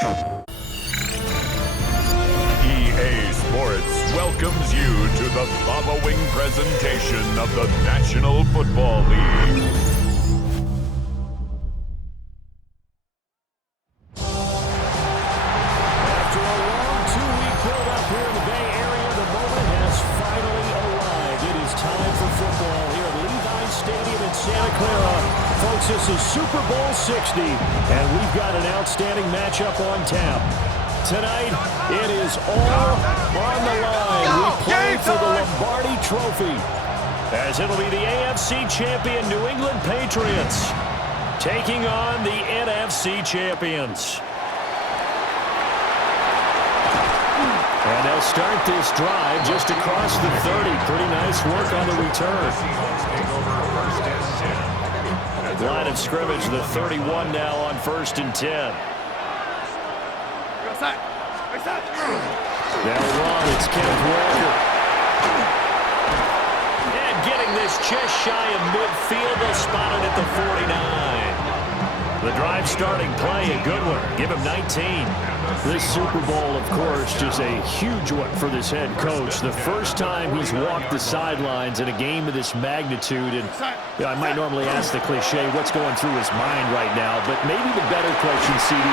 EA Sports welcomes you to the following presentation of the National Football League. After a long two-week build-up here in the Bay Area, the moment has finally arrived. It is time for football here at Levi Stadium in Santa Clara. Folks, this is Super Bowl 60, and we've got an outstanding matchup on tap. Tonight, it is all on the line. We play for the Lombardi Trophy, as it'll be the AFC champion New England Patriots taking on the NFC champions. And they'll start this drive just across the 30. Pretty nice work on the return. Line of scrimmage, the 31 now on 1st and 10. They'll run. It's Kenneth Walker. And getting this just shy of midfield. They'll spot it at the 49. The drive starting play, a good one. Give him 19. This Super Bowl, of course, just a huge one for this head coach. The first time he's walked the sidelines in a game of this magnitude. And I might normally ask the cliche, what's going through his mind right now? But maybe the better question, CD,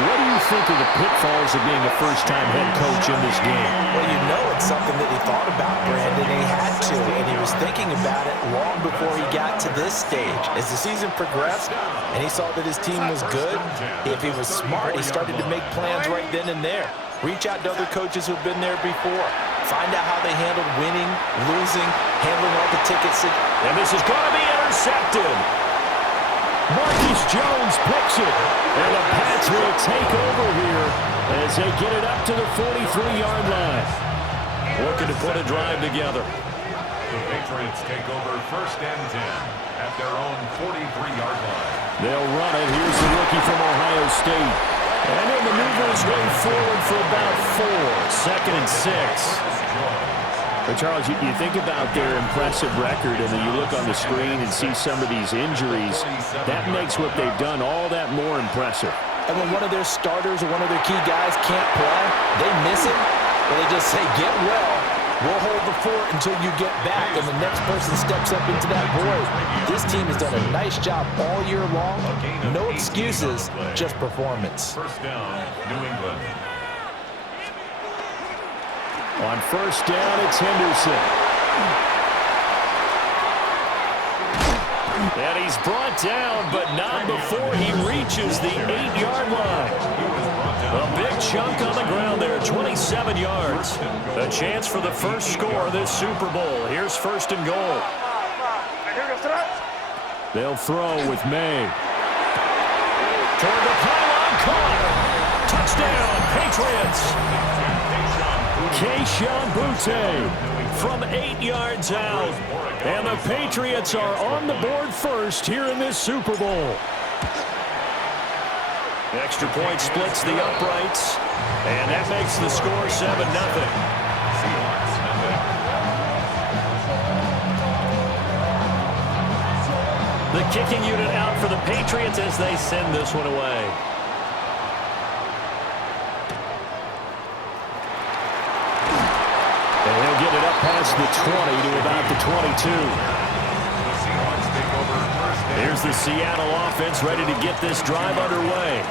what do you think of the pitfalls of being a first-time head coach in this game? Well, you know it's something that he thought about, Brandon, and he had to. And he was thinking about it long before he got to this stage. As the season progressed and he saw that his team was good, if he was smart, he started to make plans right then and there. Reach out to other coaches who've been there before. Find out how they handled winning, losing, handling all the tickets. And this is going to be intercepted. Marcus Jones picks it. And the Pats will take over here as they get it up to the 43-yard line. Looking to put a drive together. The Patriots take over 1st and 10 at their own 43-yard line. They'll run it. Here's the rookie from Ohio State. And he'll maneuver his way forward for about 4. 2nd and 6. But Charles, you think about their impressive record, and then you look on the screen and see some of these injuries. That makes what they've done all that more impressive. And when one of their starters or one of their key guys can't play, they miss it, and they just say, get well. We'll hold the fort until you get back, and the next person steps up into that void. This team has done a nice job all year long. No excuses, just performance. First down, New England. On 1st down, it's Henderson. And he's brought down, but not before he reaches the 8-yard line. A big chunk on the ground there, 27 yards. A chance for the first score of this Super Bowl. Here's 1st and goal. They'll throw with May. Toward the pylon, caught. Touchdown, Patriots. Keyshawn Boutte from 8 yards out. And the Patriots are on the board first here in this Super Bowl. Extra point splits the uprights, and that makes the score 7-0. The kicking unit out for the Patriots as they send this one away. And he'll get it up past the 20 to about the 22. Here's the Seattle offense ready to get this drive underway.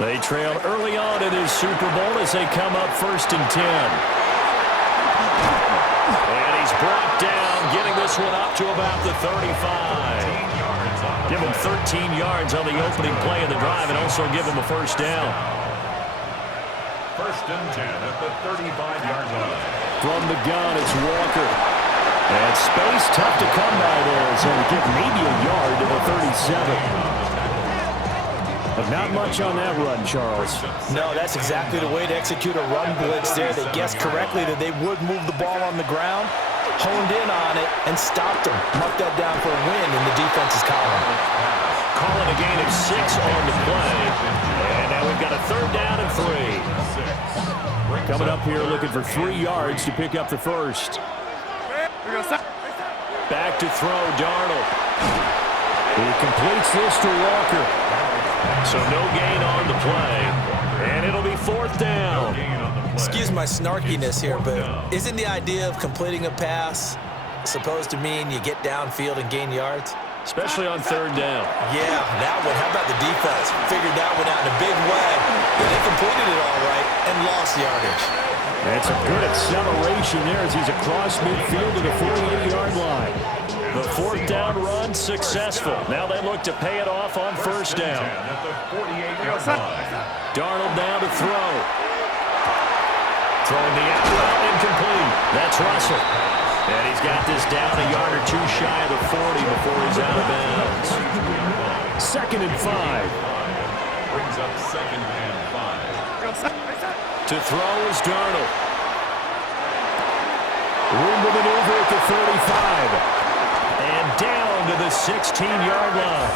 They trailed early on in this Super Bowl as they come up 1st and 10. And he's brought down, getting this one up to about the 35. Give him 13 yards on the opening play of the drive and also give him a 1st down. 1st and 10 at the 35-yard line. From the gun, it's Walker. And space tough to come by there, so we get maybe a yard to the 37. But not much on that run, Charles. No, that's exactly the way to execute a run blitz there. They guessed correctly that they would move the ball on the ground, honed in on it, and stopped them. Marked that down for a win in the defense's column. Call it a gain of 6 on the play. And now we've got a 3rd down and 3. Coming up here looking for 3 yards to pick up the first. Back to throw, Darnold. He completes this to Walker. So no gain on the play. excuse my snarkiness here, but isn't the idea of completing a pass supposed to mean you get downfield and gain yards? Especially on third down. Yeah, that one. How about the defense? Figured that one out in a big way. But they completed it all right and lost yardage. That's a good acceleration there as he's across midfield to the 48-yard line. The fourth down run successful. Now they look to pay it off on first down. Darnold now to throw. Throwing the out route incomplete. That's Russell. And he's got this down a yard or two shy of the 40 before he's out of bounds. 2nd and 5. Brings up 2nd and 5. To throw is Darnold. Room to maneuver at the 35. And down to the 16-yard line.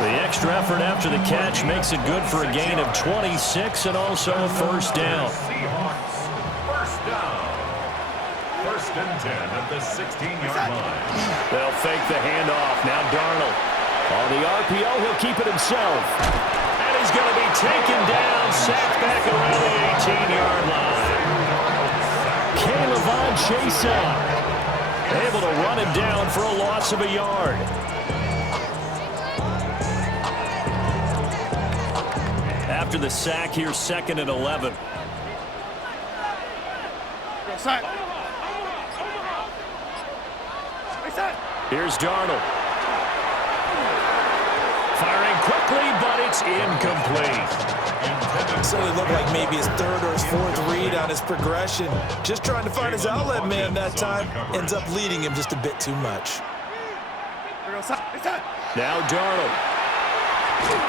The extra effort after the catch makes it good for a gain of 26 and also a first down. First down. 1st and 10 at the 16-yard line. They'll fake the handoff. Now Darnold. On the RPO, he'll keep it himself. And he's going to be taken down, sacked back around the 18-yard line. K'Lavon Chaisson able to run him down for a loss of a yard. After the sack, here's 2nd and 11. Here's Darnold. Firing quickly, but it's incomplete. So it looked like maybe his 3rd or his 4th read on his progression. Just trying to find his outlet man that time. Ends up leading him just a bit too much. Now Darnold.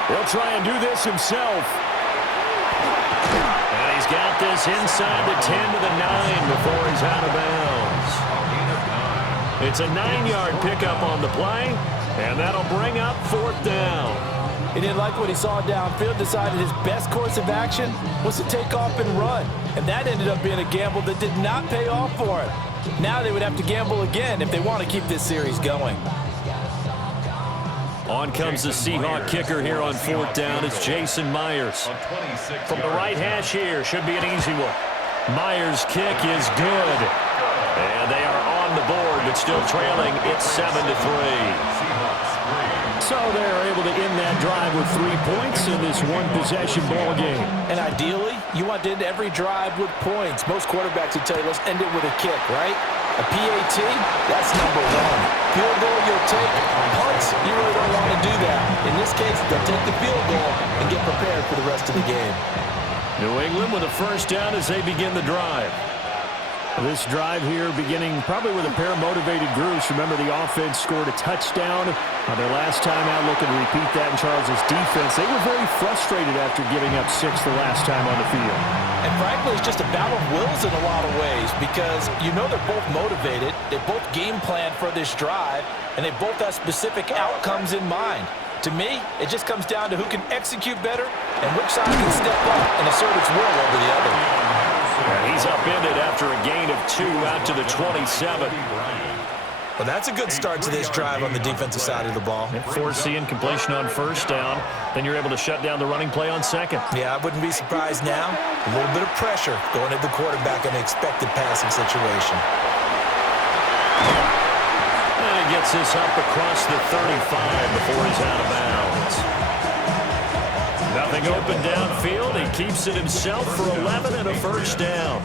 He'll try and do this himself. And he's got this inside the 10 to the 9 before he's out of bounds. It's a 9-yard pickup on the play, and that'll bring up 4th down. He didn't like what he saw downfield, decided his best course of action was to take off and run. And that ended up being a gamble that did not pay off for him. Now they would have to gamble again if they want to keep this series going. On comes the Seahawk kicker here on 4th down. It's Jason Myers. From the right hash here, should be an easy one. Myers' kick is good. And they are on the board, but still trailing. It's 7-3. So they're able to end that drive with 3 points in this one-possession ball game. And ideally, you want to end every drive with points. Most quarterbacks would tell you, let's end it with a kick, right? A PAT, that's number 1. Field goal, you'll take. Punts, you really don't want to do that. In this case, they'll take the field goal and get prepared for the rest of the game. New England with a first down as they begin the drive. This drive here beginning probably with a pair of motivated groups. Remember, the offense scored a touchdown on their last time out, looking to repeat that in Charles's defense. They were very frustrated after giving up 6 the last time on the field. And frankly, it's just a battle of wills in a lot of ways because you know they're both motivated, they both game plan for this drive, and they both have specific outcomes in mind. To me, it just comes down to who can execute better and which side can step up and assert its will over the other. And he's upended after a gain of 2 out to the 27. Well, that's a good start to this drive on the defensive side of the ball. Foreseeing completion on first down. Then you're able to shut down the running play on second. Yeah, I wouldn't be surprised now. A little bit of pressure going at the quarterback in an expected passing situation. And he gets this up across the 35 before he's out of bounds. Nothing open downfield. He keeps it himself for 11 and a first down.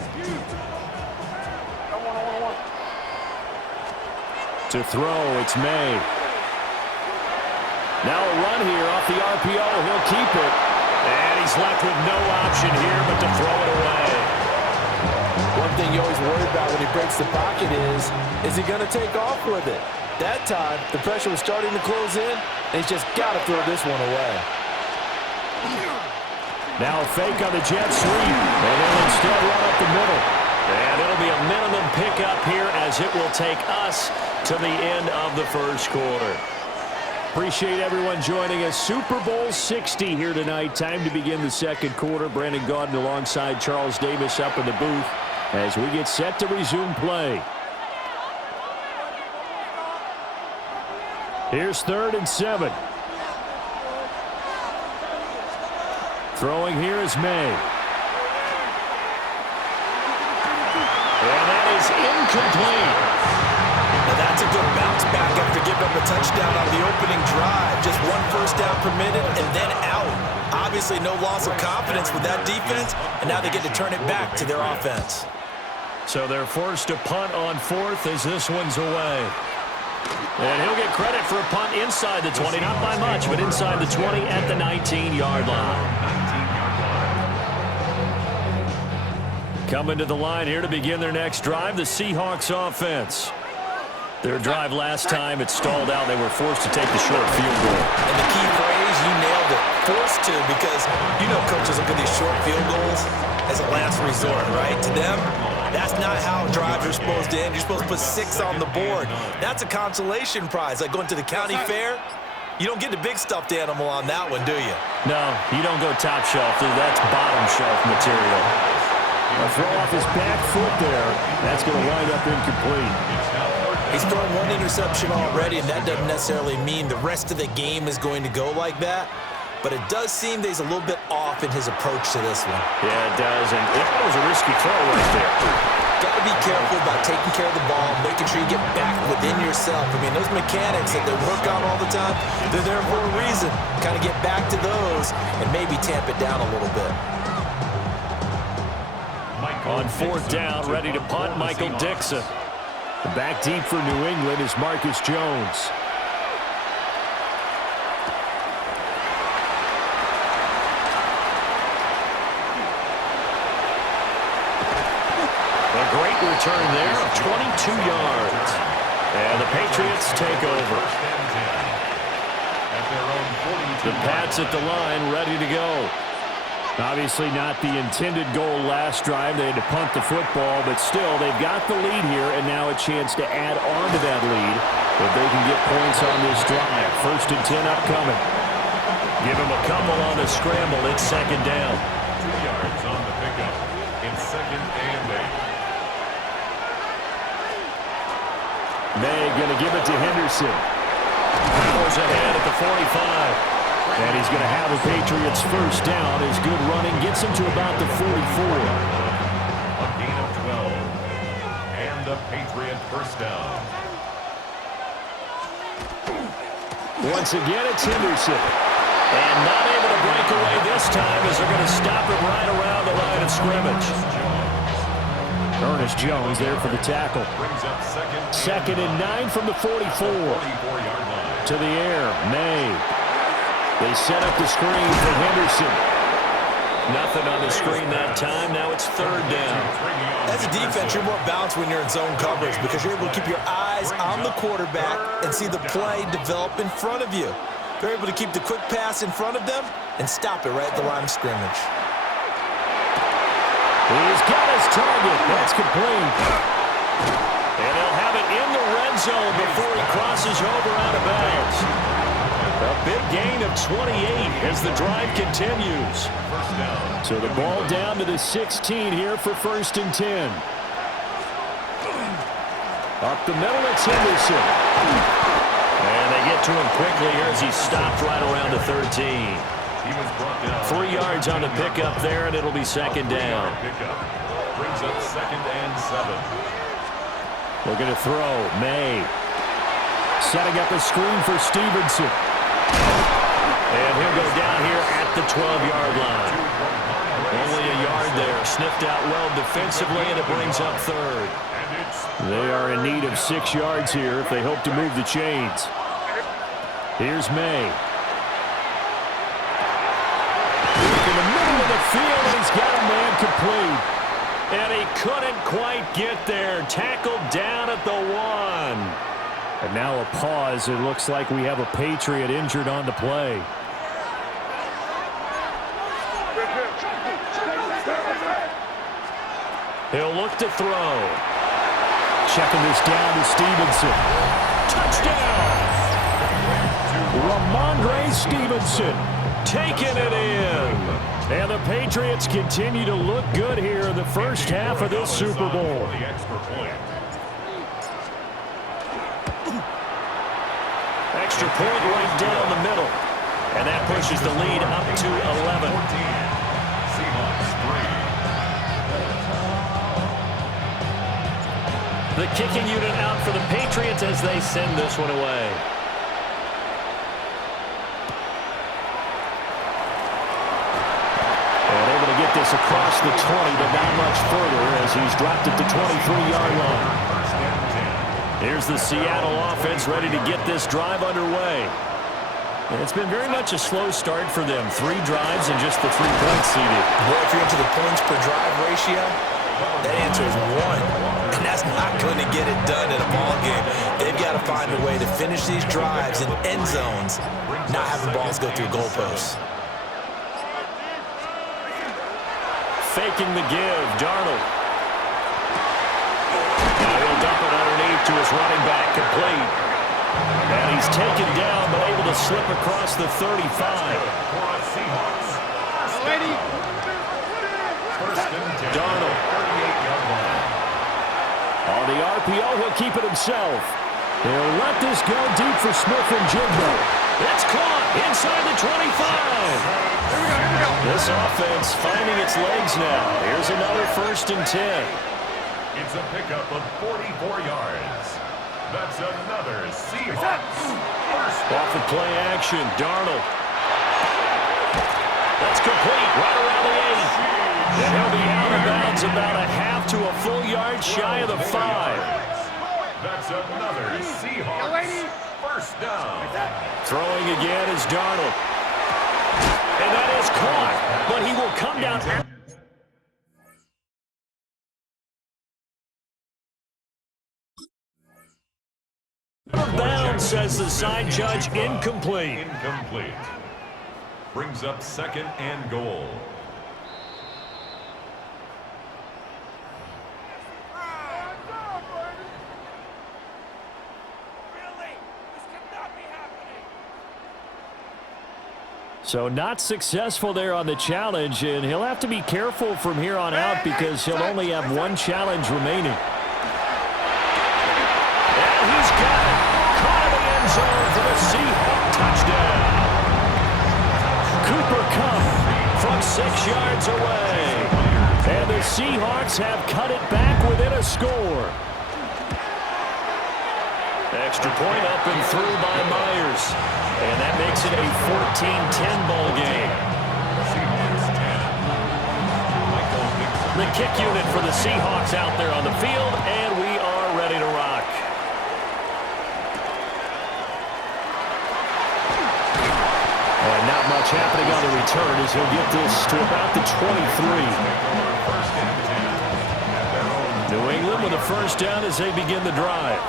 To throw, it's May. Now a run here off the RPO. He'll keep it. And he's left with no option here but to throw it away. One thing you always worry about when he breaks the pocket is he going to take off with it? That time, the pressure was starting to close in, and he's just got to throw this one away. Now a fake on the jet sweep, and they'll instead run up the middle. And it'll be a minimum pickup here as it will take us to the end of the first quarter. Appreciate everyone joining us. Super Bowl 60 here tonight. Time to begin the second quarter. Brandon Gaudin alongside Charles Davis up in the booth as we get set to resume play. Here's 3rd and 7. Throwing here is May. And that is incomplete. Now that's a good bounce back after giving up a touchdown on the opening drive. Just one first down permitted and then out. Obviously no loss of confidence with that defense, and now they get to turn it back to their offense. So they're forced to punt on fourth as this one's away. And he'll get credit for a punt inside the 20, not by much, but inside the 20 at the 19-yard line. Coming to the line here to begin their next drive, the Seahawks offense. Their drive last time, it stalled out. They were forced to take the short field goal. And the key phrase, you nailed it, forced to, because you know coaches look at these short field goals as a last resort, right? To them, that's not how drives are supposed to end. You're supposed to put 6 on the board. That's a consolation prize. Like going to the county fair, you don't get the big stuffed animal on that one, do you? No, you don't go top shelf. That's bottom shelf material. A throw off his back foot there. That's going to wind up incomplete. He's thrown one interception already, and that doesn't necessarily mean the rest of the game is going to go like that. But it does seem that he's a little bit off in his approach to this one. Yeah, it does, and that was a risky throw right there. Got to be careful about taking care of the ball, making sure you get back within yourself. I mean, those mechanics that they work on all the time, they're there for a reason. Kind of get back to those and maybe tamp it down a little bit. On fourth down, ready to punt, Michael Dixon. Back deep for New England is Marcus Jones. A great return there of 22 yards. And the Patriots take over. The Pats at the line, ready to go. Obviously not the intended goal last drive. They had to punt the football, but still, they've got the lead here, and now a chance to add on to that lead if they can get points on this drive. 1st and 10 upcoming. Give them a couple on the scramble. It's 2nd down. 2 yards on the pickup in 2nd and 8. May going to give it to Henderson. Powers ahead at the 45. And he's going to have a Patriots first down. His good running gets him to about the 44. A gain of 12. And the Patriot first down. Once again, it's Henderson. And not able to break away this time as they're going to stop him right around the line of scrimmage. Ernest Jones there for the tackle. Brings up 2nd and 9 from the 44. 44-yard line. To the air, May. They set up the screen for Henderson. Nothing on the screen that time. Now it's 3rd down. As a defense, you're more balanced when you're in zone coverage because you're able to keep your eyes on the quarterback and see the play develop in front of you. They're able to keep the quick pass in front of them and stop it right at the line of scrimmage. He's got his target. That's complete. And he'll have it in the red zone before he crosses over out of bounds. A big gain of 28 as the drive continues. So the ball down to the 16 here for 1st and 10. Up the middle, it's Henderson. And they get to him quickly here as he stopped right around the 13. 3 yards on the pickup there, and it'll be 2nd down. Brings up 2nd and 7. Looking to throw, May. Setting up a screen for Stevenson. And he'll go down here at the 12-yard line. Only a yard there. Sniffed out well defensively, and it brings up 3rd. They are in need of 6 yards here if they hope to move the chains. Here's May. In the middle of the field, and he's got a man complete. And he couldn't quite get there. Tackled down at the 1. And now a pause. It looks like we have a Patriot injured on the play. He'll look to throw. Checking this down to Stevenson. Touchdown! Ramondre Stevenson taking it in. And the Patriots continue to look good here in the first half of this Super Bowl. Extra point right down the middle. And that pushes the lead up to 11. Seahawks 3. The kicking unit out for the Patriots as they send this one away. And able to get this across the 20, but not much further as he's dropped at the 23-yard line. Here's the Seattle offense ready to get this drive underway. And it's been very much a slow start for them. 3 drives and just the 3 points seeded. Well, if you're into the points per drive ratio, that answer is 1. And that's not going to get it done in a ball game. They've got to find a way to finish these drives in end zones, not having balls go through goalposts. Faking the give, Darnold. Now he'll dump it underneath to his running back, complete. And he's taken down, but able to slip across the 35. Darnold. On the RPO, he'll keep it himself. He'll let this go deep for Smith and Jigba. It's caught inside the 25. This offense finding its legs now. Here's another 1st and 10. It's a pickup of 44 yards. That's another Seahawks. Off the play action, Darnold. That's complete right around the 8. And he'll be out of bounds about a half to a full yard shy of the 5. That's another Seahawks. 1st down. Throwing again is Darnold. And that is caught, but he will come down. Out of bounds, says the side judge, incomplete. Incomplete. Brings up 2nd and goal. So not successful there on the challenge, and he'll have to be careful from here on out because he'll only have 1 challenge remaining. And he's got it. Caught in the end zone for the Seahawks touchdown. Cooper Kupp from 6 yards away. And the Seahawks have cut it back within a score. Extra point up and through by Myers. And that makes it a 14-10 ball game. The kick unit for the Seahawks out there on the field, and we are ready to rock. And not much happening on the return as he'll get this to about the 23. New England with a 1st down as they begin the drive.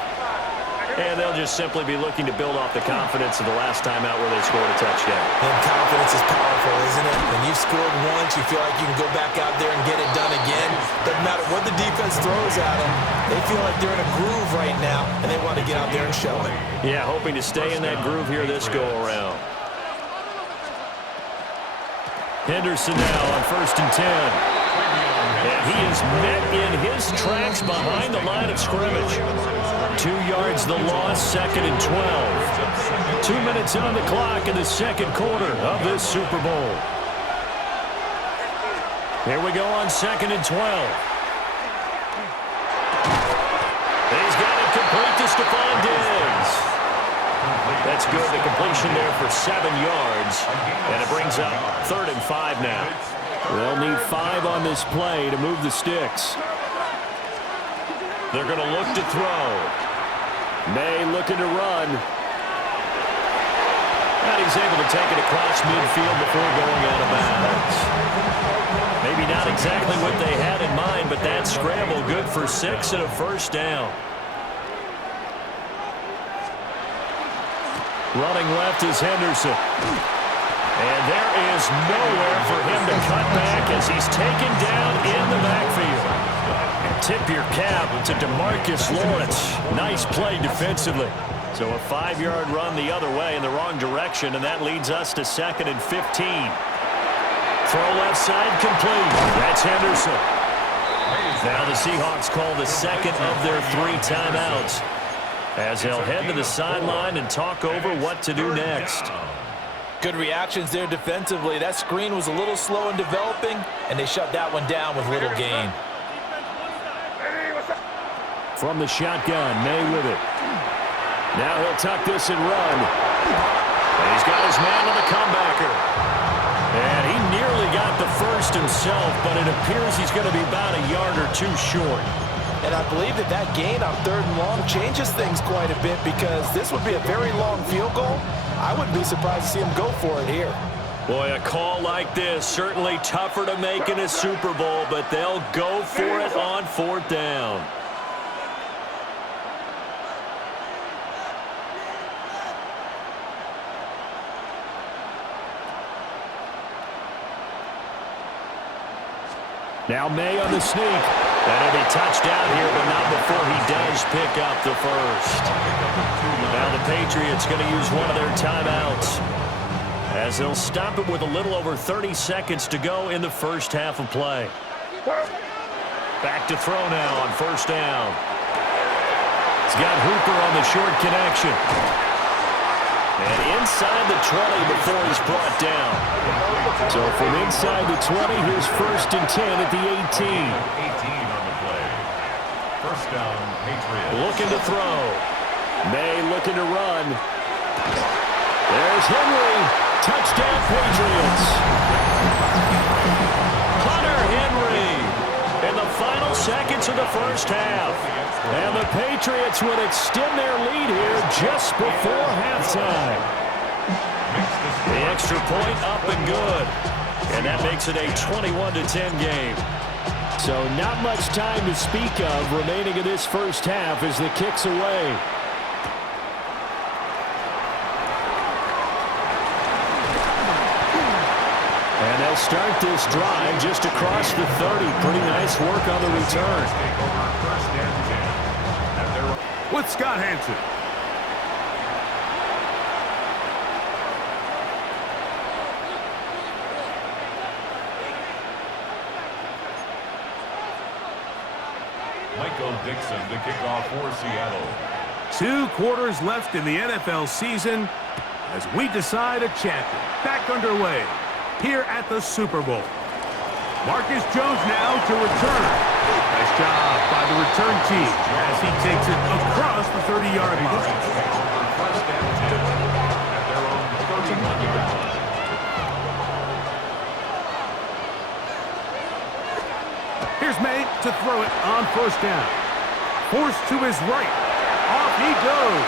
And they'll just simply be looking to build off the confidence of the last time out where they scored a touchdown. And confidence is powerful, isn't it? When you've scored once, you feel like you can go back out there and get it done again. Doesn't matter what the defense throws at them. They feel like they're in a groove right now, and they want to get out there and show it. Yeah, hoping to stay in that groove here this go-around. Henderson now on 1st and 10. And he is met in his tracks behind the line of scrimmage. 2 yards the loss, 2nd and 12. 2 minutes on the clock in the 2nd quarter of this Super Bowl. Here we go on 2nd and 12. He's got it complete to Stephon Diggs. That's good. The completion there for 7 yards. And it brings up 3rd and 5 now. They'll need 5 on this play to move the sticks. They're going to look to throw. May looking to run. And he's able to take it across midfield before going out of bounds. Maybe not exactly what they had in mind, but that scramble good for 6 and a 1st down. Running left is Henderson. And there is nowhere for him to cut back as he's taken down in the backfield. And tip your cap to DeMarcus Lawrence. Nice play defensively. So a 5-yard run the other way in the wrong direction, and that leads us to 2nd and 15. Throw left side complete. That's Henderson. Now the Seahawks call the 2nd of their 3 timeouts as they'll head to the sideline and talk over what to do next. Good reactions there defensively. That screen was a little slow in developing, and they shut that one down with little gain. from the shotgun. May with it. Now he'll tuck this and run. And he's got his man on the comebacker. And he nearly got the first himself, but it appears he's going to be about a yard or two short. And I believe that gain on 3rd and long changes things quite a bit, because this would be a very long field goal. I wouldn't be surprised to see him go for it here. Boy, a call like this, certainly tougher to make in a Super Bowl, but they'll go for it on 4th down. Now May on the sneak. That'll be touchdown here, but not before he does pick up the first. Now the Patriots going to use one of their timeouts, as they'll stop it with a little over 30 seconds to go in the first half of play. Back to throw now on 1st down. He's got Hooper on the short connection. And inside the 20 before he's brought down. So from inside the 20, here's 1st and 10 at the 18. 18 on the play. 1st down, Patriots. Looking to throw. May looking to run. There's Henry. Touchdown, Patriots. Hunter Henry in the final seconds of the first half. And the Patriots would extend their lead here just before halftime. The extra point up and good. And that makes it a 21-10 game. So not much time to speak of remaining in this first half as the kick's away. And they'll start this drive just across the 30. Pretty nice work on the return. With Scott Hansen. Michael Dixon to kick off for Seattle. 2 quarters left in the NFL season as we decide a champion. Back underway here at the Super Bowl. Marcus Jones now to return. Nice job by the return team as he takes it across the 30-yard line. First and 10 at their own 31-yard line. Here's May to throw it on 1st down. Forced to his right. Off he goes.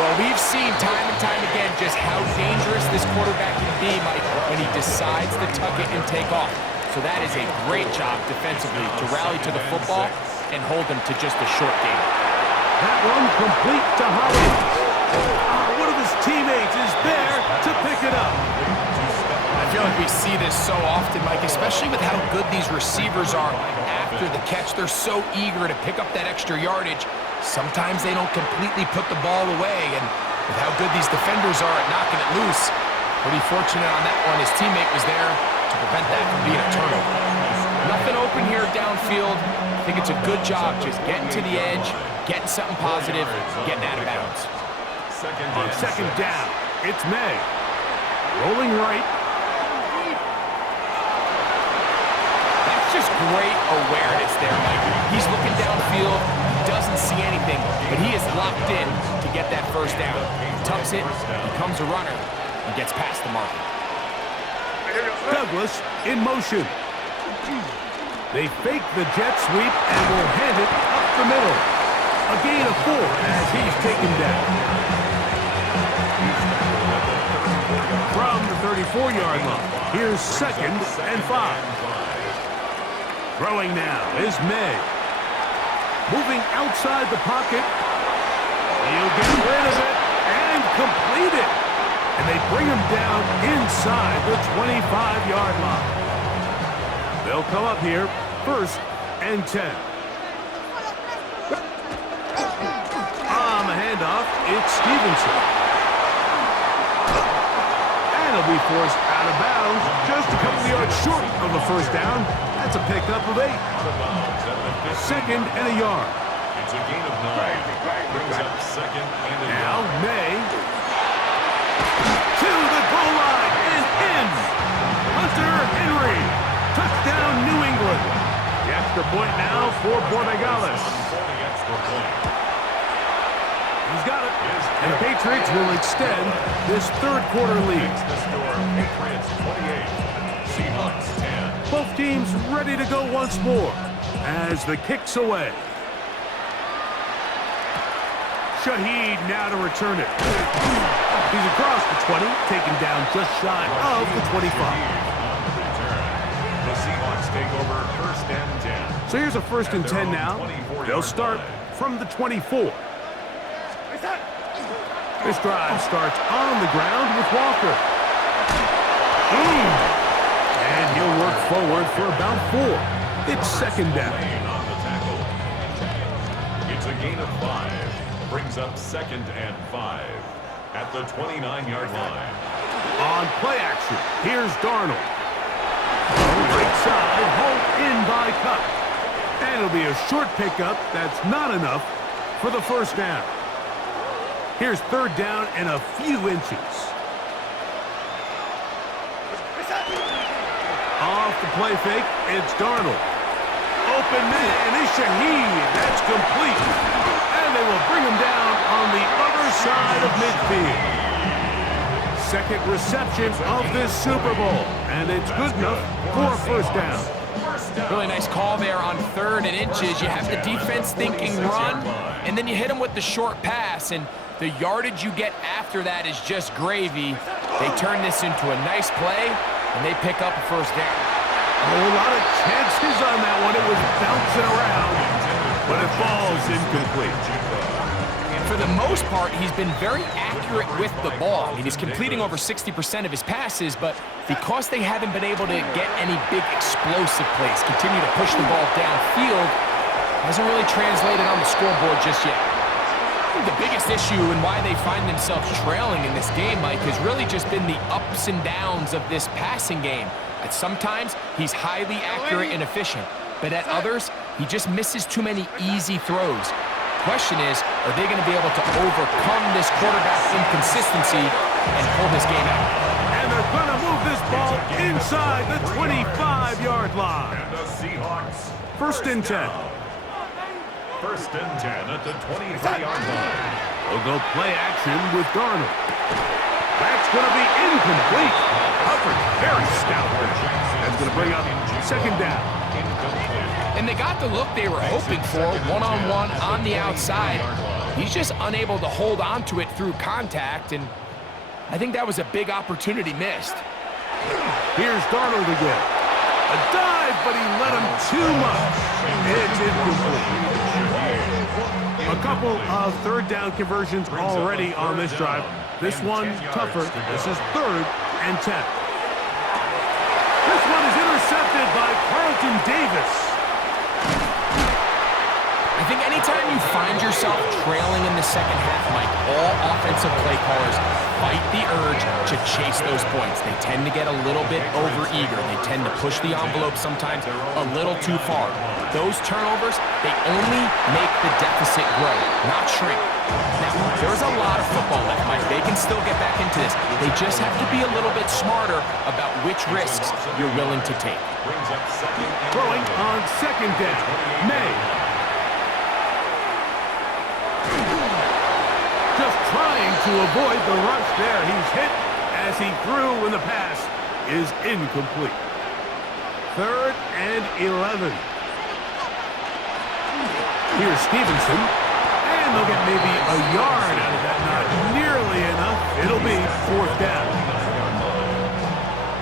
Well, we've seen time and time again just how dangerous this quarterback can be, Mike, when he decides to tuck it and take off. So that is a great job defensively to rally to the football and hold them to just a short game. That one complete to Hollins. One of his teammates is there to pick it up. I feel like we see this so often, Mike, especially with how good these receivers are after the catch. They're so eager to pick up that extra yardage. Sometimes they don't completely put the ball away, and with how good these defenders are at knocking it loose, pretty fortunate on that one. His teammate was there to prevent that from being a turnover. Nothing open here downfield. I think it's a good job just getting to the edge, getting something positive, getting out of bounds. On 2nd down, it's May. Rolling right. That's just great awareness there, Mike. He's looking downfield. He doesn't see anything, but he is locked in to get that 1st down. Tucks it, becomes a runner, and gets past the marker. Douglas in motion. They fake the jet sweep and will hand it up the middle. A gain of 4 as he's taken down. From the 34-yard line, here's 2nd and 5. Throwing now is May. Moving outside the pocket. He'll get rid of it and complete it. And they bring him down inside the 25-yard line. They'll come up here 1st and 10. On the handoff, it's Stevenson. And he'll be forced out of bounds just a couple yards short of the 1st down. That's a pickup of 8. 2nd and a yard. It's a gain of 9. Brings up 2nd and a Now yard. May to the goal line and in. Hunter Henry. Touchdown, New England. The extra extra point now for Borregales. He's got it. And the Patriots will extend this third quarter lead. Patriots 28, Seahawks 10. Both teams ready to go once more as the kick's away. Shaheed now to return it. He's across the 20, taken down just shy of the 25. The Seahawks take over first and 10. So here's a first and 10 now. They'll start from the 24. This drive starts on the ground with Walker. And he'll work forward for about 4. It's second down. On the tackle. It's a gain of 5. Brings up second and 5 at the 29-yard line. On play action, here's Darnold. Right side, hauled in by Cup. And it'll be a short pickup that's not enough for the first down. Here's third down and a few inches. Off the play fake, it's Darnold. Open man is Shaheed. That's complete. And they will bring him down on the other side of midfield. Second reception of this Super Bowl. And it's good enough for a first down. Really nice call there on third and inches. You have the defense thinking run, and then you hit them with the short pass, and the yardage you get after that is just gravy. They turn this into a nice play, and they pick up a first down. A lot of chances on that one. It was bouncing around, but it falls incomplete. For the most part, he's been very accurate with the ball. I mean, he's completing over 60% of his passes, but because they haven't been able to get any big explosive plays, continue to push the ball downfield, hasn't really translated on the scoreboard just yet. I think the biggest issue and why they find themselves trailing in this game, Mike, has really just been the ups and downs of this passing game. At sometimes, he's highly accurate and efficient, but at others, he just misses too many easy throws. Question is, are they going to be able to overcome this quarterback inconsistency and pull this game out? And they're going to move this ball inside the 25-yard line. And the Seahawks First and 10. First and 10 at the 25-yard line. They'll go play action with Darnold. That's going to be incomplete. Coverage very stout. That's going to bring up second down. And they got the look they were hoping for, one-on-one on the outside. He's just unable to hold on to it through contact, and I think that was a big opportunity missed. Here's Darnold again. A dive, but he let him too much. It's incomplete. A couple of third down conversions already on this drive. This one tougher. This is third and 10. This one is intercepted by Carlton Davis. I think anytime you find yourself trailing in the second half, Mike, all offensive play callers fight the urge to chase those points. They tend to get a little bit over-eager. They tend to push the envelope sometimes a little too far. Those turnovers, they only make the deficit grow, not shrink. Now, there's a lot of football left, Mike. They can still get back into this. They just have to be a little bit smarter about which risks you're willing to take. Throwing on second down. May. Just trying to avoid the rush there. He's hit as he threw when the pass is incomplete. Third and 11. Here's Stevenson. And they'll get maybe a yard out of that. Not nearly enough. It'll be fourth down.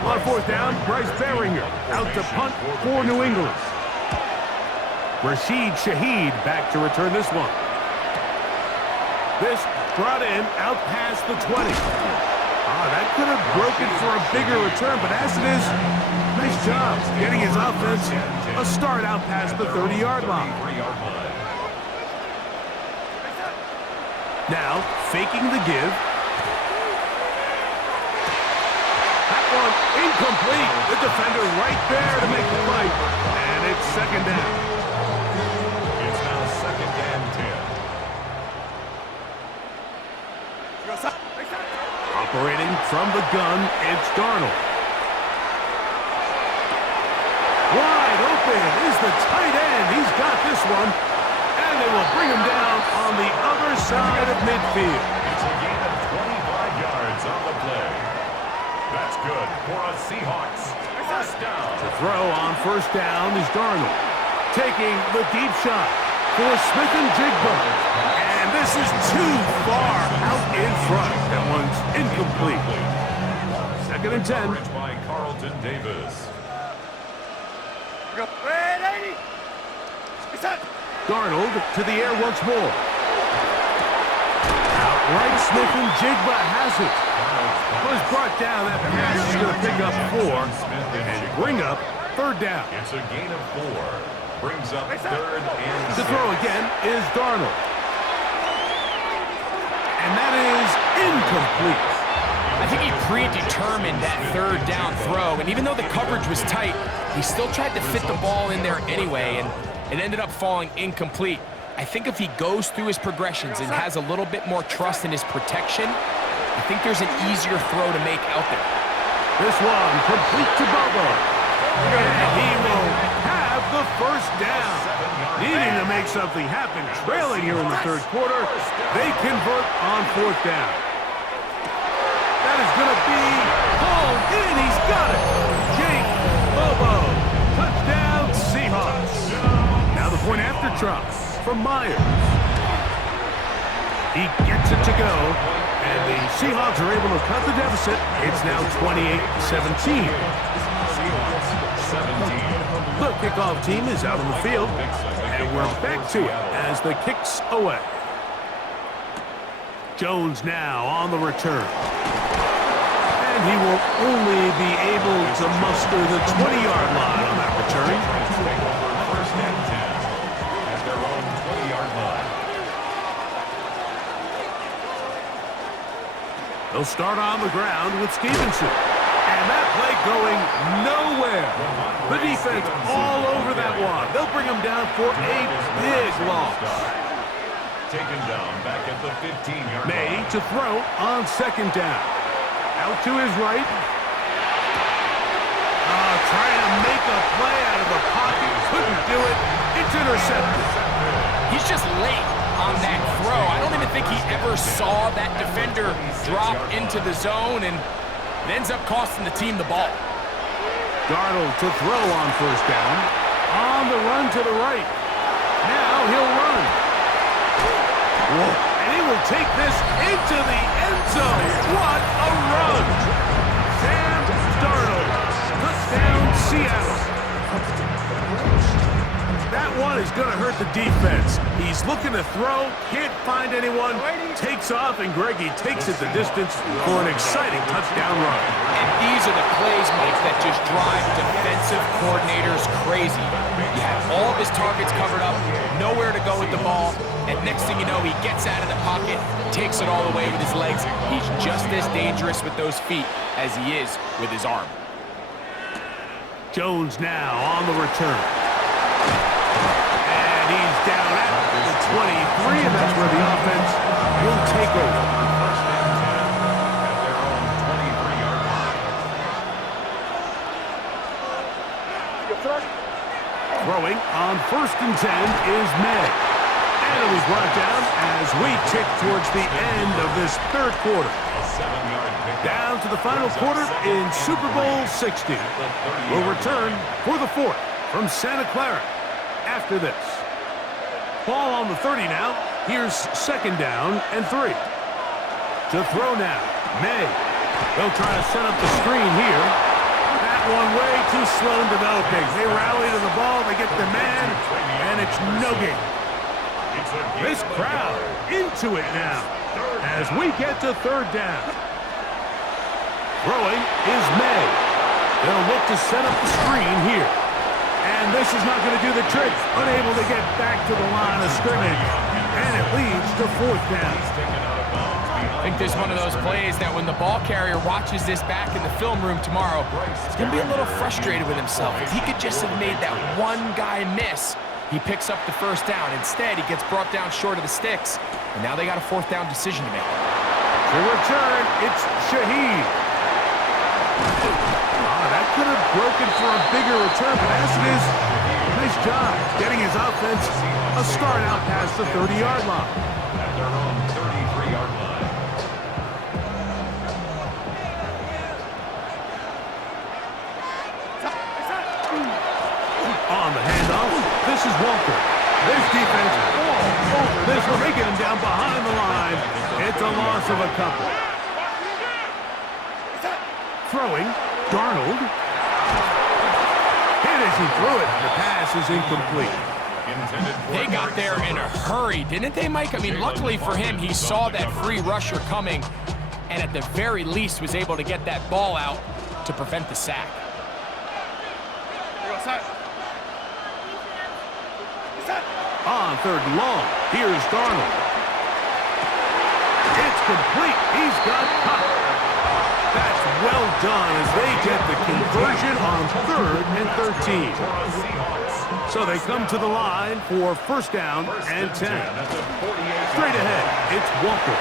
On fourth down, Bryce Behringer out to punt for New England. Rashid Shaheed back to return this one. This brought in out past the 20. That could have broken for a bigger return, but as it is, nice job getting his offense a start out past the 30-yard line. Now, faking the give. That one incomplete. The defender right there to make the play. And it's second down. It's now second and 10. Operating from the gun, it's Darnold. Wide open is the tight end. one. And they will bring him down on the other side of midfield. It's a gain of 25 yards on the play. That's good for a Seahawks first down. The throw on first down is Darnold. Taking the deep shot for Smith and Jigba. And this is too far out in front. That one's incomplete. Second and 10. Coverage by Carlton Davis. Darnold to the air once more. Outright Smith and Jigba has it. Was brought down. That pass is going to pick up 4 and bring up third down. It's a gain of 4. Brings up third and The throw again is Darnold. And that is incomplete. I think he predetermined that third down throw, and even though the coverage was tight, he still tried to fit the ball in there anyway, and it ended up falling incomplete. I think if he goes through his progressions and has a little bit more trust in his protection, I think there's an easier throw to make out there. This one complete to Bobo. And he will have the first down. Needing to make something happen, trailing here in the third quarter, they convert on fourth down. That is going to be pulled in. He's got it. Jake Bobo. Touchdown, Seahawks. Now the point after drop from Myers. He gets it to go, and the Seahawks are able to cut the deficit. It's now 28-17. Seahawks 17. The kickoff team is out on the field, and we're back to it as the kick's away. Jones now on the return. And he will only be able to muster the 20-yard line on that return. Take over first and 10 at their own 20-yard line. They'll start on the ground with Stevenson. And that play going nowhere. The defense all over that one. They'll bring him down for a big loss. Taken down back at the 15-yard line. May to throw on second down. Out to his right. Trying to make a play out of the pocket. Couldn't do it. It's intercepted. He's just late on that throw. I don't even think he ever saw that defender drop into the zone, and it ends up costing the team the ball. Darnold to throw on first down. On the run to the right. Now he'll run. Whoa. And he will take this into the end zone. What a run. Sam Darnold. Touchdown, Seattle. That one is going to hurt the defense. He's looking to throw, can't find anyone, takes off, and Greggy takes it the distance for an exciting touchdown run. And these are the plays, Mike, that just drive defensive coordinators crazy. You have all of his targets covered up, nowhere to go with the ball, and next thing you know, he gets out of the pocket, takes it all away with his legs. He's just as dangerous with those feet as he is with his arm. Jones now on the return. And he's down at the 23, and that's where the offense will take over. First and 10 at their own 23-yard line. Throwing on first and 10 is May. And it was brought down as we tick towards the end of this third quarter. A 7-yard pickup. Down to the final quarter in Super Bowl 60. We'll return for the fourth from Santa Clara after this. Ball on the 30 now. Here's second down and 3. To throw now, May. They'll try to set up the screen here. That one way too slow in developing. They rally to the ball, they get the man, and it's no gain. This crowd into it now as we get to third down. Throwing is May. They'll look to set up the screen here. And this is not going to do the trick. Unable to get back to the line of scrimmage. And it leads to fourth down. I think there's one of those plays that when the ball carrier watches this back in the film room tomorrow, he's going to be a little frustrated with himself. If he could just have made that one guy miss, he picks up the first down. Instead, he gets brought down short of the sticks. And now they got a fourth down decision to make. To return, it's Shaheed. That could have broken for a bigger return, but as it is, Nice job getting his offense a start out past the 30-yard line. At their own 33-yard line. On the handoff, this is Walker. This defense all over this. We're making him down behind the line. It's a loss of a couple. Throwing, Darnold. Hit as he threw it. The pass is incomplete. They got there in a hurry, didn't they, Mike? I mean, luckily for him, he saw that free rusher coming, and at the very least was able to get that ball out to prevent the sack. On third and long, here's Darnold. It's complete. He's got caught. That's well done as they get the conversion on 3rd and 13. So they come to the line for first down and 10. Straight ahead, it's Walker.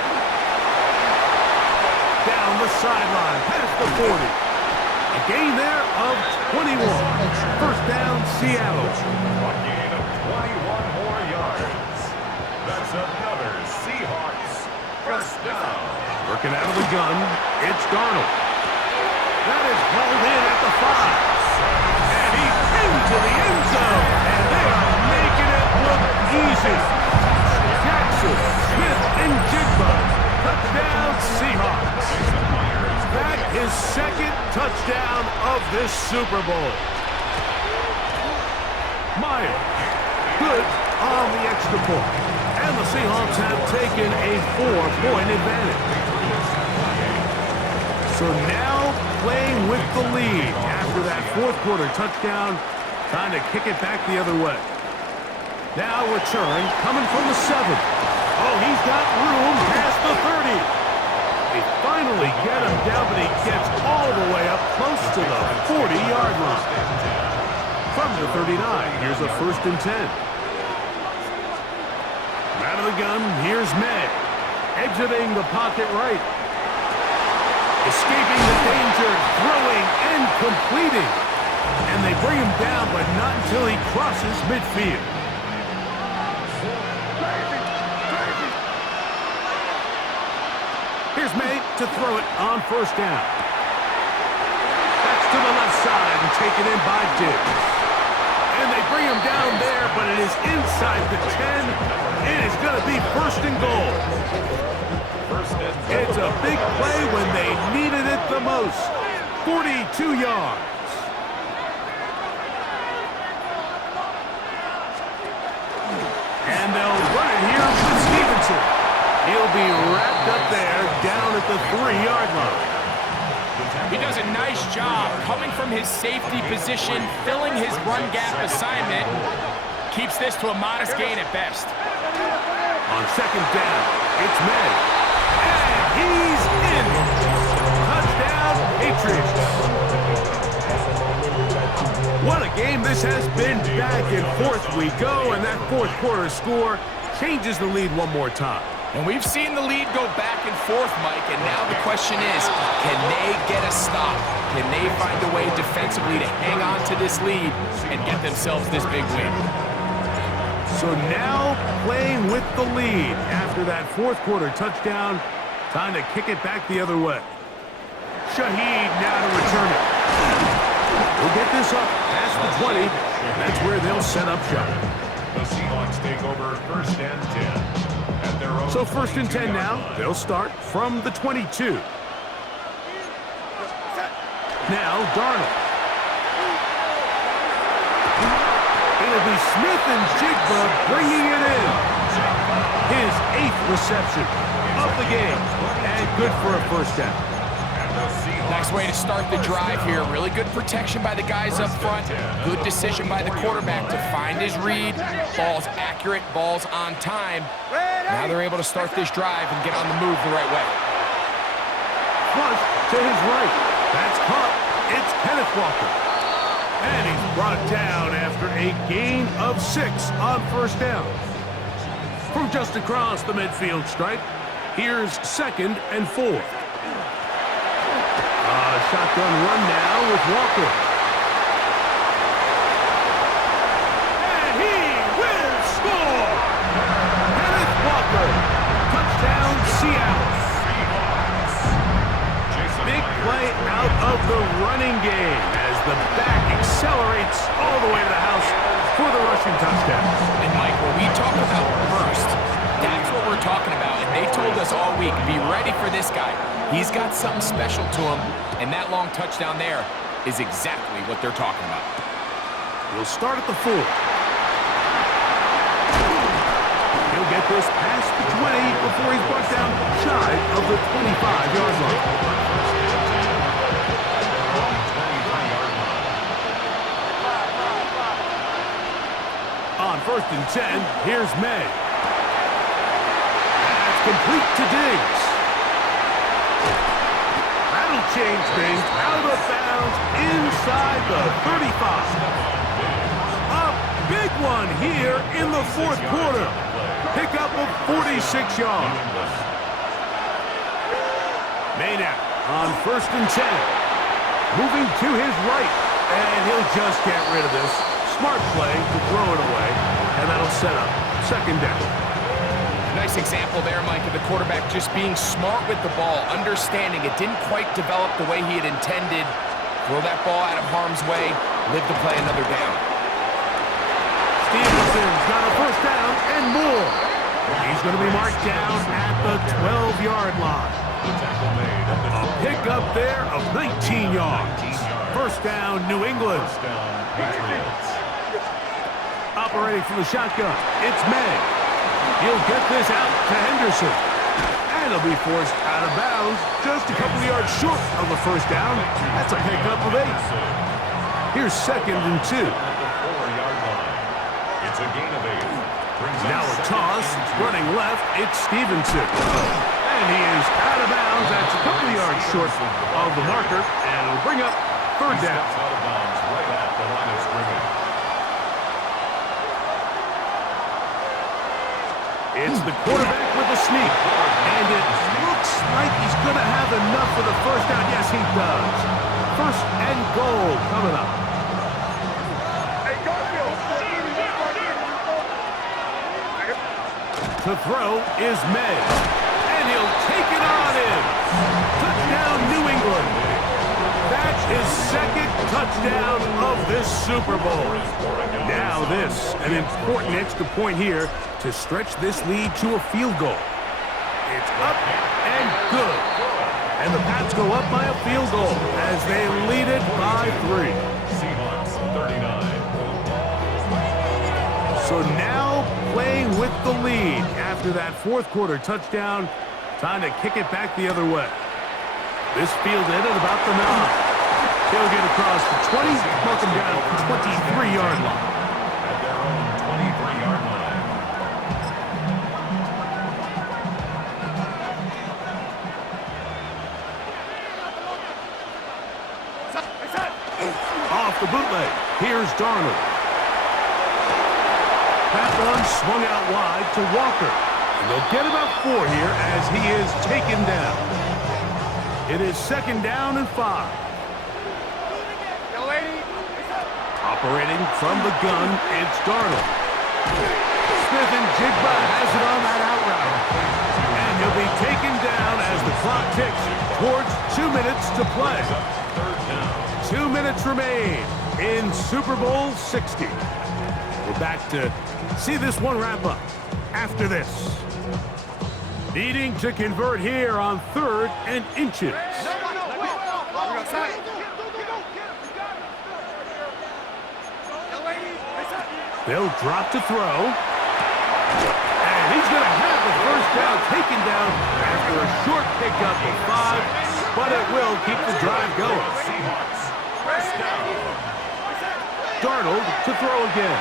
Down the sideline, past the 40. A gain there of 21. First down, Seattle. A gain of 21 more yards. That's another Seahawks first down. Working out of the gun, it's Darnold. That is hauled in at the 5. And he's into the end zone. And they are making it look easy. Jackson, Smith, and Jigba. Touchdown, Seahawks. That is second touchdown of this Super Bowl. Myers, good on the extra point. And the Seahawks have taken a 4-point advantage. So now playing with the lead after that fourth quarter touchdown, trying to kick it back the other way. Now return coming from the 7. Oh, he's got room past the 30. They finally get him down, but he gets all the way up close to the 40-yard line. From the 39, here's a 1st and 10. Out of the gun, here's May. Exiting the pocket right. Escaping the danger, throwing and completing. And they bring him down, but not until he crosses midfield. Here's May to throw it on first down. That's to the left side and taken in by Diggs. And they bring him down there, but it is inside the 10. It is going to be 1st and goal. It's a big play when they needed it the most. 42 yards. And they'll run it here with Stevenson. He'll be wrapped up there down at the 3-yard line. He does a nice job coming from his safety position, filling his run gap assignment. Keeps this to a modest gain at best. On second down, it's May. And he's in. Touchdown, Patriots. What a game this has been. Back and forth we go, and that fourth quarter score changes the lead one more time. And we've seen the lead go back and forth, Mike, and now the question is, can they get a stop? Can they find a way defensively to hang on to this lead and get themselves this big win? So now playing with the lead after that fourth quarter touchdown, time to kick it back the other way. Shaheed now to return it. We'll get this up past the 20, and that's where they'll set up shop. The Seahawks take over 1st and 10. So 1st and 10 now. They'll start from the 22. Now Darnold. It'll be Smith and Jigba bringing it in. His 8th reception of the game. And good for a first down. Nice way to start the drive here. Really good protection by the guys up front. Good decision by the quarterback to find his read. Ball's accurate, ball's on time. Now they're able to start this drive and get on the move the right way. Flush to his right. That's caught. It's Kenneth Walker. And he's brought down after a gain of 6 on first down. From just across the midfield stripe, here's 2nd and 4. Shotgun run now with Walker. the back accelerates all the way to the house for the rushing touchdown. And Mike, when we talk about burst, that's what we're talking about. And they told us all week, be ready for this guy. He's got something special to him, and that long touchdown there is exactly what they're talking about. We'll start at the 4. He'll get this past the 20 before he's brought down shy of the 25-yard line. On 1st and 10, here's May. That's complete to Diggs. That'll change things out of bounds inside the 35. A big one here in the 4th quarter. Pickup of 46 yards. May now on 1st and 10. Moving to his right. And he'll just get rid of this. Smart play to throw it away. And that'll set up 2nd down. Nice example there, Mike, of the quarterback just being smart with the ball, understanding it didn't quite develop the way he had intended. Throw that ball out of harm's way, live to play another down. Stevenson's got a 1st down and more. He's going to be marked down at the 12-yard line. A pickup there of 19 yards. 1st down, New England. Operating from the shotgun, it's May. He'll get this out to Henderson. And he'll be forced out of bounds just a couple of yards short of the 1st down. That's a pickup of 8. Here's 2nd and 2. It's a gain of 8. Now a toss, running left, it's Stevenson. And he is out of bounds. That's a couple of yards short of the marker. And it'll bring up 3rd down. Out of bounds right at the line of scrimmage. It's the quarterback with the sneak. And it looks like he's going to have enough for the 1st down. Yes, he does. 1st and goal coming up. To throw is May. And he'll take it on in. Touchdown, New England. That's his 2nd touchdown of this Super Bowl. Now this, an important extra point here to stretch this lead to a field goal. It's up and good. And the Pats go up by a field goal as they lead it by 3. Seahawks 39. So now playing with the lead after that 4th quarter touchdown. Time to kick it back the other way. This fielded at about the 9. He'll get across the 20, mark him down at the 23-yard line. At their own 23-yard line. Off the bootleg, here's Darnold. That one swung out wide to Walker. And they'll get about 4 here as he is taken down. It is 2nd down and 5. Operating from the gun, it's Darnold. Smith and Jigba has it on that out route. And he'll be taken down as the clock ticks towards 2 minutes to play. 2 minutes remain in Super Bowl 60. We're back to see this one wrap up after this. Needing to convert here on 3rd and inches. They'll drop to throw. And he's going to have the 1st down taken down after a short pickup of 5, but it will keep the drive going. Darnold to throw again.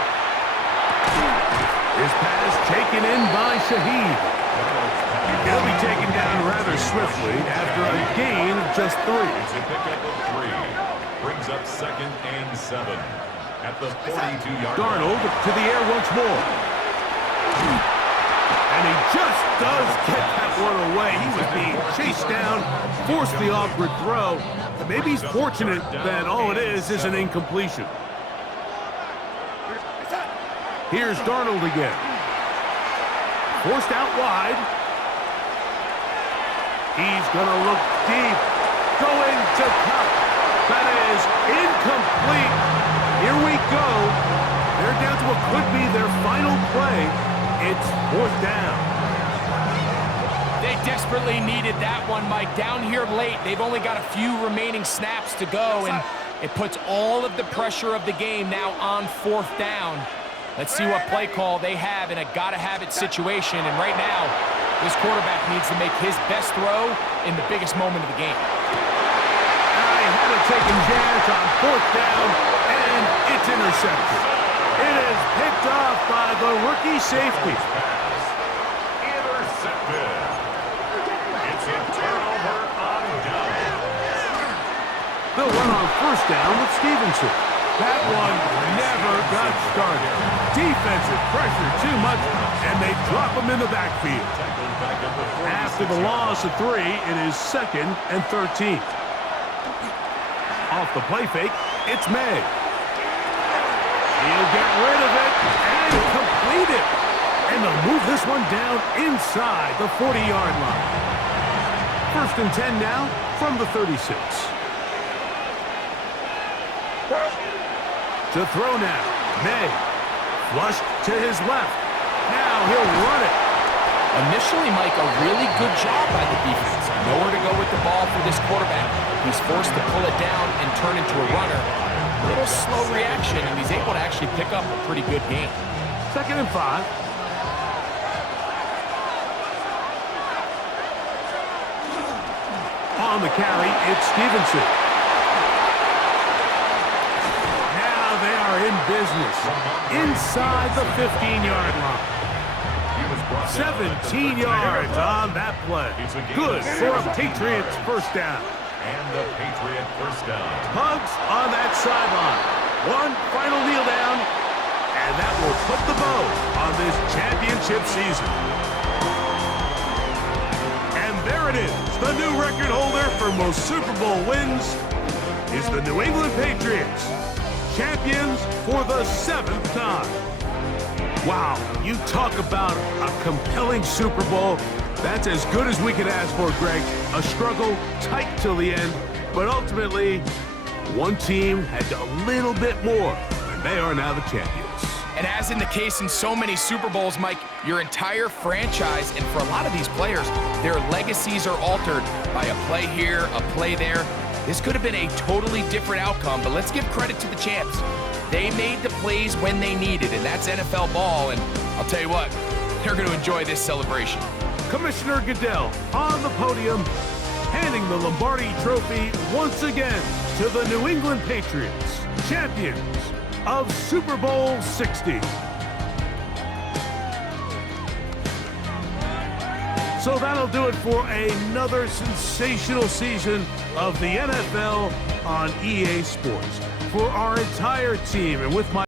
His pass taken in by Shaheed. He'll be taken down rather swiftly after a gain of just 3. It's a pickup of 3. Brings up 2nd and 7. At the 42-yard line. Darnold to the air once more. And he just does get that one away. He was being chased down, forced the awkward throw. Maybe he's fortunate that all it is an incompletion. Here's Darnold again. Forced out wide. He's going to look deep. Going to cut. That is is incomplete. Here we go. They're down to what could be their final play. It's 4th down. They desperately needed that one, Mike. Down here late, they've only got a few remaining snaps to go, and it puts all of the pressure of the game now on 4th down. Let's see what play call they have in a gotta-have-it situation, and right now, this quarterback needs to make his best throw in the biggest moment of the game. I had a taken chance on 4th down, and it's intercepted. It is picked off by the rookie safety. Intercepted. It's a turnover on down. They'll run on 1st down with Stevenson. That one never got started. Defensive pressure too much, and they drop him in the backfield. After the loss of 3, it is 2nd and 13. Off the play fake, it's May. He'll get rid of it and complete it. And they'll move this one down inside the 40-yard line. 1st and 10 now from the 36. To throw now, May. Flushed to his left. Now he'll run it. Initially, Mike, a really good job by the defense. Nowhere to go with the ball for this quarterback. He's forced to pull it down and turn into a runner. A little slow reaction, and he's able to actually pick up a pretty good game. 2nd and 5. On the carry, it's Stevenson. They are in business inside the 15-yard line. 17 yards on that play. Good for a Patriots 1st down. And the Patriot 1st down. Hugs on that sideline. One final kneel down, and that will put the bow on this championship season. And there it is. The new record holder for most Super Bowl wins is the New England Patriots. Champions for the 7th time. Wow, you talk about a compelling Super Bowl. That's as good as we could ask for, Greg. A struggle, tight till the end, but ultimately, one team had a little bit more, and they are now the champions. And as in the case in so many Super Bowls, Mike, your entire franchise, and for a lot of these players, their legacies are altered by a play here, a play there. This could have been a totally different outcome, but let's give credit to the champs. They made the plays when they needed, and that's NFL ball, and I'll tell you what, they're going to enjoy this celebration. Commissioner Goodell on the podium, handing the Lombardi Trophy once again to the New England Patriots, champions of Super Bowl 60. So that'll do it for another sensational season of the NFL on EA Sports. For our entire team and with my